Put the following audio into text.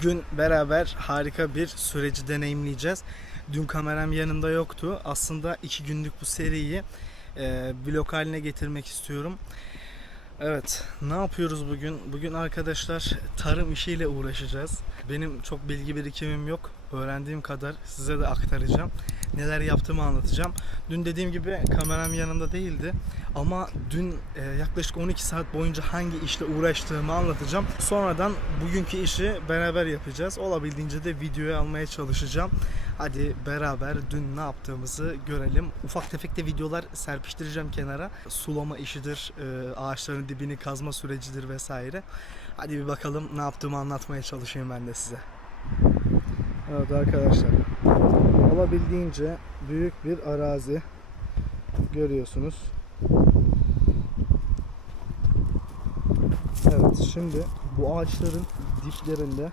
Bugün beraber harika bir süreci deneyimleyeceğiz. Dün kameram yanında yoktu. Aslında iki günlük bu seriyi e, vlog haline getirmek istiyorum. Evet, ne yapıyoruz bugün? Bugün arkadaşlar tarım işiyle uğraşacağız. Benim çok bilgi birikimim yok. Öğrendiğim kadar size de aktaracağım. Neler yaptığımı anlatacağım. Dün dediğim gibi kameram yanında değildi. Ama dün e, yaklaşık 12 saat boyunca hangi işle uğraştığımı anlatacağım. Sonradan bugünkü işi beraber yapacağız. Olabildiğince de videoya almaya çalışacağım. Hadi beraber dün ne yaptığımızı görelim. Ufak tefek de videolar serpiştireceğim kenara. Sulama işidir, e, ağaçların dibini kazma sürecidir vesaire. Hadi bir bakalım ne yaptığımı anlatmaya çalışayım ben de size. Evet arkadaşlar. Olabildiğince büyük bir arazi görüyorsunuz. Evet şimdi bu ağaçların diplerinde